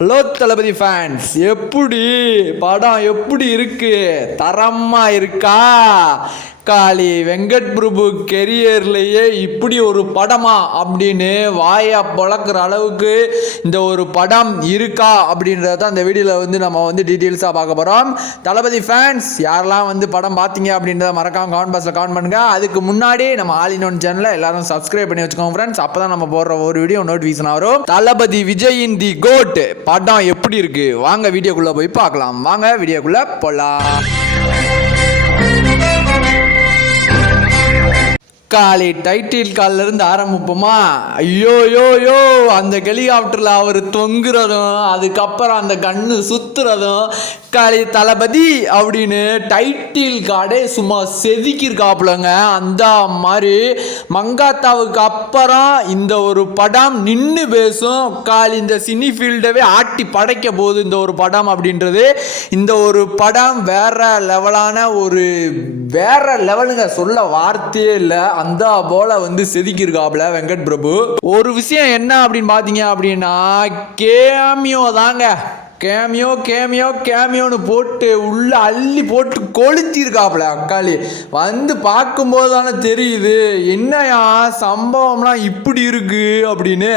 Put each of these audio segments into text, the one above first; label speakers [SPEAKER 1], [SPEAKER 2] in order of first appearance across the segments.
[SPEAKER 1] Hello தளபதி fans எப்படி? படம் எப்படி இருக்கு? தரமா இருக்கா? காளி வெங்கட் பிரபு கெரியர்லேயே இப்படி ஒரு படமா அப்படின்னு வாயா பழக்கிற அளவுக்கு இந்த ஒரு படம் இருக்கா அப்படின்றத தான் இந்த வீடியோவில் வந்து நம்ம வந்து டீட்டெயில்ஸாக பார்க்க போகிறோம் தளபதி ஃபேன்ஸ் யாரெல்லாம் வந்து படம் பார்த்தீங்க அப்படின்றத மறக்காம கமெண்ட் பாக்ஸில் கமெண்ட் பண்ணுங்க. அதுக்கு முன்னாடி நம்ம ஆல் இன் ஒன் சேனலில் எல்லாரும் சப்ஸ்கிரைப் பண்ணி வச்சுக்கோங்க ஃப்ரெண்ட்ஸ் அப்போ தான் நம்ம போடுற ஒரு வீடியோ நோட்டிஃபிகேஷன் வரும். தளபதி விஜயின் தி கோட் படம் எப்படி இருக்கு? வாங்க வீடியோக்குள்ளே போய் பார்க்கலாம். வாங்க வீடியோக்குள்ளே போகலாம் காலை டைட்டில் கால்ல இருந்து ஆரம்பிப்போமா? ஐயோ யோ யோ அந்த ஹெலிகாப்டரில் அவர் தொங்குறதும் அதுக்கப்புறம் அந்த கண்ணு சுத்துறதும் காளி தளபதி அப்படின்னு டைட்டில் கார்டே சும்மா செதுக்கியிருக்காப்புலங்க. அந்த மாதிரி மங்காத்தாவுக்கு அப்புறம் இந்த ஒரு படம் நின்று பேசும். காலி இந்த சினி ஃபீல்டவே ஆட்டி படைக்க போகுது இந்த ஒரு படம் அப்படின்றது. இந்த ஒரு படம் வேற லெவலான ஒரு வேற லெவலுங்க சொல்ல வார்த்தையே இல்லை. அந்த போல வந்து செதுக்கியிருக்காப்ல வெங்கட் பிரபு. ஒரு விஷயம் என்ன அப்படின்னு பார்த்தீங்க அப்படின்னா கேமியோ தாங்க. கேமியோ கேமியோ கேமியோன்னு போட்டு உள்ள அள்ளி போட்டு கொளுத்திருக்காப்புல அக்காளி. வந்து பார்க்கும்போது தானே தெரியுது என்னையா சம்பவம்லாம் இப்படி இருக்கு அப்படின்னு.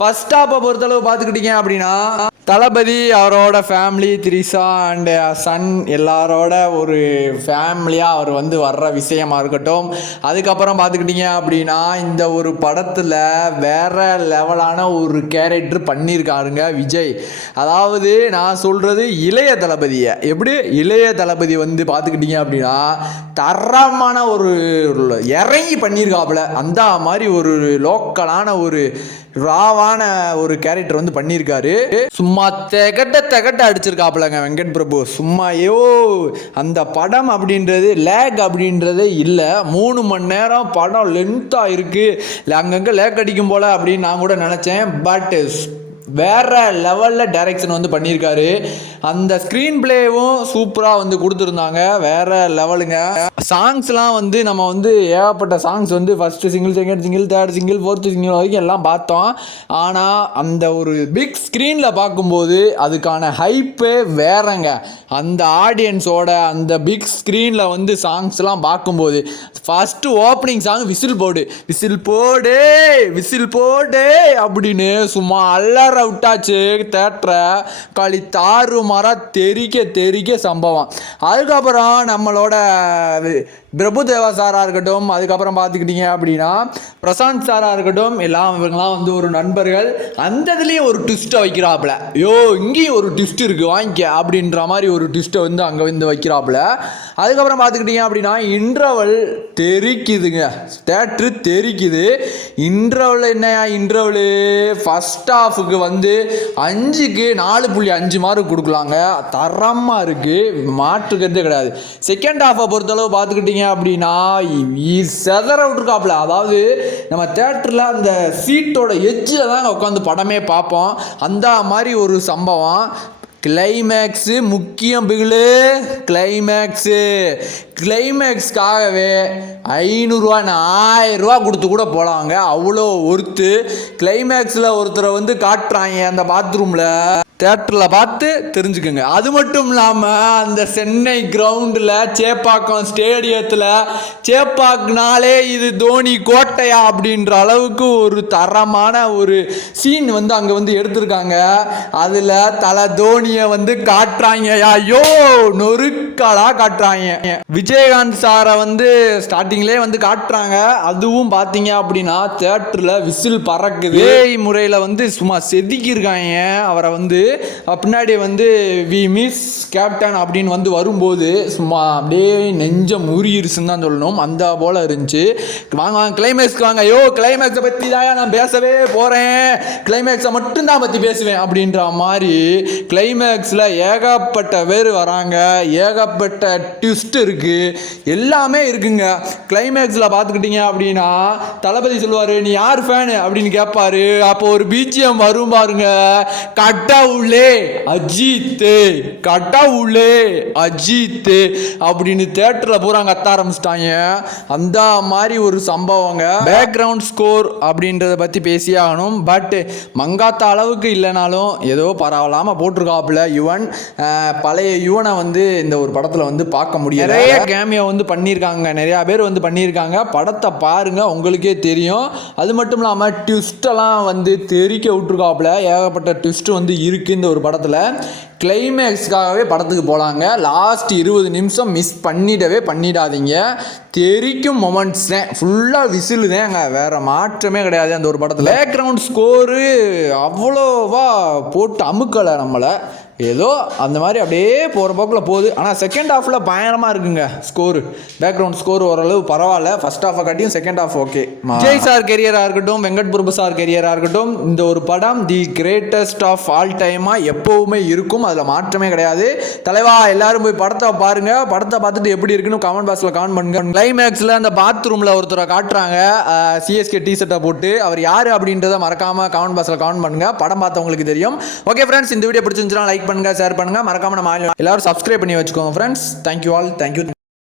[SPEAKER 1] ஃபர்ஸ்ட் ஹாப்பை பொறுத்தளவு பார்த்துக்கிட்டீங்க அப்படின்னா தளபதி அவரோட ஃபேமிலி த்ரிஷா அண்டு சன் எல்லாரோட ஒரு ஃபேமிலியாக அவர் வந்து வர்ற விஷயமா இருக்கட்டும். அதுக்கப்புறம் பார்த்துக்கிட்டீங்க அப்படின்னா இந்த ஒரு படத்தில் வேற லெவலான ஒரு கேரக்டர் பண்ணியிருக்காருங்க விஜய். அதாவது நான் சொல்கிறது இளைய தளபதியை. எப்படி? இளைய தளபதி வந்து பார்த்துக்கிட்டீங்க அப்படின்னா தரமான ஒரு இறங்கி பண்ணியிருக்காப்புல. அந்த மாதிரி ஒரு லோக்கலான ஒரு ராவான ஒரு கேரக்டர் வந்து பண்ணியிருக்காரு. சும்மா தெகட்ட தெகட்ட அடிச்சிருக்காப்புலங்க வெங்கட் பிரபு. சும்மா ஐயோ அந்த படம் அப்படின்றது லேக் அப்படின்றதே இல்லை. மூணு மணி நேரம் படம் லென்த்தாக இருக்குது இல்லை அங்கங்கே லேக் அடிக்கும் போல் அப்படின்னு நான் கூட நினச்சேன். பட் வேற லெவலில் டைரக்ஷன் வந்து பண்ணியிருக்காரு. அந்த ஸ்க்ரீன் பிளேவும் சூப்பராக வந்து கொடுத்துருந்தாங்க. வேற லெவலுங்க சாங்ஸ்லாம் வந்து நம்ம வந்து ஏகப்பட்ட சாங்ஸ் வந்து first single second single third single fourth single வரைக்கும் எல்லாம் பார்த்தோம். ஆனால் அந்த ஒரு பிக் ஸ்க்ரீனில் பார்க்கும்போது அதுக்கான ஹைப்பே வேறங்க. அந்த ஆடியன்ஸோட அந்த பிக் ஸ்க்ரீனில் வந்து சாங்ஸ்லாம் பார்க்கும்போது ஃபஸ்ட்டு ஓப்பனிங் சாங் விசில் போடு விசில் போடு விசில் போடு அப்படின்னு சும்மா அலற விட்டாச்சு தேட்டரை களி தாறு மர தெறிக்க தெறிக்க சம்பவம். அதுக்கப்புறம் நம்மளோட பிரபுதேவா சாராக இருக்கட்டும் அதுக்கப்புறம் பார்த்துக்கிட்டீங்க அப்படின்னா பிரசாந்த் சாராக இருக்கட்டும் எல்லாம் இவங்கெல்லாம் வந்து ஒரு நண்பர்கள். அந்த இதுலேயும் ஒரு ட்விஸ்ட்டை வைக்கிறாப்புல. யோ இங்கேயும் ஒரு ட்விஸ்ட் இருக்குது வாங்கிக்க அப்படின்ற மாதிரி ஒரு ட்விஸ்ட்டை வந்து அங்கே வந்து வைக்கிறாப்புல. அதுக்கப்புறம் பார்த்துக்கிட்டீங்க அப்படின்னா இன்டர்வல் தெரிக்குதுங்க. தேட்ரு தெரிக்குது. இன்டர்வல் என்னையா இன்டர்வலு ஃபஸ்ட் ஹாஃபுக்கு வந்து வந்து அஞ்சுக்கு நாலு புள்ளி அஞ்சு மார்க் கொடுக்கலாங்க. தரமாக இருக்குது மாற்றுக்கிறதே கிடையாது. செகண்ட் ஹாஃபை பொறுத்தளவு பார்த்துக்கிட்டிங்க அப்படின்னா இ- செதற விட்ருக்காப்புல அதாவது நம்ம தேட்டரில் அந்த சீட்டோட எட்ஜில் தாங்க உட்காந்து படமே பார்ப்போம். அந்த மாதிரி ஒரு சம்பவம். கிளைமேக்ஸு முக்கியம் பிகிலு கிளைமேக்ஸு கிளைமேக்ஸ்க்காகவே ஐநூறுரூவா நான் ரூபா கொடுத்து கூட போகலாங்க அவ்வளோ ஒர்த்து கிளைமேக்ஸில் ஒருத்தரை வந்து காட்டுறாங்க அந்த பாத்ரூமில் தேட்டரில் பார்த்து தெரிஞ்சுக்கோங்க. அது மட்டும் இல்லாமல் அந்த சென்னை கிரவுண்டில் சேப்பாக்கம் ஸ்டேடியத்தில் சேப்பாக்குனாலே இது தோனி கோட்டையா அப்படின்ற அளவுக்கு ஒரு தரமான ஒரு சீன் வந்து அங்கே வந்து எடுத்திருக்காங்க. அதில் தலை தோனியை வந்து காட்டுறாங்க. ஐயோ நொறுக்காலாக காட்டுறாங்க. விஜயகாந்த் சாரை வந்து ஸ்டார்டிங்லேயே வந்து காட்டுறாங்க. அதுவும் பார்த்தீங்க அப்படின்னா தேட்டரில் விசில் பறக்குது. ஏஐ முறையில் வந்து சும்மா செதுக்கியிருக்காங்க. அவரை வந்து பின்னாடி வந்து வி மிஸ் கேப்டன் அப்படின்னு வந்து வரும்போது சும்மா அப்படியே நெஞ்சம் உருகிருச்சுன்னு தான் சொல்லணும். அந்த போல் இருந்துச்சு. வாங்க வாங்க கிளைமேக்ஸ்க்கு வாங்க. ஐயோ கிளைமேக்ஸை பற்றி தான் நான் பேசவே போகிறேன் கிளைமேக்ஸை மட்டும்தான் பற்றி பேசுவேன் அப்படின்ற மாதிரி கிளைமேக்ஸில் ஏகப்பட்ட பேர் வராங்க. ஏக ஏகப்பட்ட ட்விஸ்ட் இருக்குது எல்லாமே இருக்குங்க. கிளைமேக்ஸில் பார்த்துக்கிட்டீங்க அப்படின்னா தளபதி சொல்லுவார் நீ யார் ஃபேனு அப்படின்னு கேட்பாரு. அப்போ ஒரு பிஜிஎம் வரும் பாருங்க. கட்டா உள்ளே அஜித். கட்டா உள்ளே அஜித். அப்படின்னு தேட்டரில் பூரா கத்த ஆரம்பிச்சிட்டாங்க. அந்த மாதிரி ஒரு சம்பவங்க. பேக்ரவுண்ட் ஸ்கோர் அப்படின்றத பற்றி பேசியாகணும் பட் மங்காத்த அளவுக்கு இல்லைனாலும் ஏதோ பரவலாமல் போட்டிருக்காப்புல. யுவன் பழைய யுவனை வந்து இந்த ஒரு படத்தில் வந்து பார்க்க முடியாது நிறைய கேமியோ வந்து பண்ணியிருக்காங்க. நிறையா பேர் வந்து பண்ணியிருக்காங்க. படத்தை பாருங்க உங்களுக்கே தெரியும். அது மட்டும் இல்லாமல் ட்விஸ்டெல்லாம் வந்து தெறிக்க விட்ருக்காப்புல ஏகப்பட்ட ட்விஸ்ட் வந்து இருக்குது இந்த ஒரு படத்தில். கிளைமேக்ஸ்க்காகவே படத்துக்கு போகலாங்க லாஸ்ட் இருபது நிமிஷம் மிஸ் பண்ணிடவே பண்ணிடாதீங்க. தெரிக்கும் மொமெண்ட்ஸ் தான் ஃபுல்லாக விசிலு தாங்க வேறு மாற்றமே கிடையாது அந்த ஒரு படத்தில். பேக்ரவுண்ட் ஸ்கோரு அவ்வளோவா போட்டு அமுக்கலை நம்மளை. ஏதோ அந்த மாதிரி அப்படியே போகிற போக்கில் போகுது. ஆனால் செகண்ட் ஹாஃபில் பயங்கரமாக இருக்குங்க ஸ்கோரு பேக்ரவுண்ட் ஸ்கோர் ஓரளவு பரவாயில்ல. ஃபர்ஸ்ட் ஹாஃபை காட்டியும் second half okay Vijay sir கெரியராக இருக்கட்டும் வெங்கட் பிரபு சார் கெரியராக இருக்கட்டும் இந்த ஒரு படம் தி கிரேட்டஸ்ட் ஆஃப் ஆல் டைமாக எப்போவுமே இருக்கும். அதில் மாற்றமே கிடையாது. தலைவா எல்லாரும் போய் படத்தை பாருங்கள் படத்தை பார்த்துட்டு எப்படி இருக்குன்னு கமெண்ட் பாக்ஸில் கமெண்ட் பண்ணுங்க. கிளைமேக்ஸில் அந்த பாத்ரூமில் ஒருத்தரை காட்டுறாங்க. சிஎஸ்கே டி ஷர்ட்டை போட்டு. அவர் யார் அப்படின்றத மறக்காமல் கமெண்ட் பாக்ஸில் கமெண்ட் பண்ணுங்க. படம் பார்த்தவங்களுக்கு தெரியும். ஓகே ஃப்ரெண்ட்ஸ் இந்த வீடியோ பிடிச்சிருந்துச்சுன்னா லைக் பண்ணுங்கள் ஷேர் பண்ணுங்கள் மறக்காமல் நம்ம எல்லாரும் சப்ஸ்கிரைப் பண்ணி வச்சுக்கோங்க ஃப்ரெண்ட்ஸ் தேங்க்யூ ஆல் தேங்க்யூ